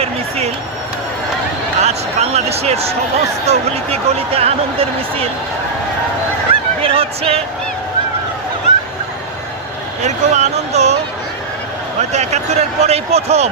বাংলাদেশের মিছিল, আজ বাংলাদেশের সমস্ত গলিতে গলিতে আনন্দের মিছিল বের হচ্ছে। এরকম আনন্দ হয়তো ৭১-এর পরেই প্রথম।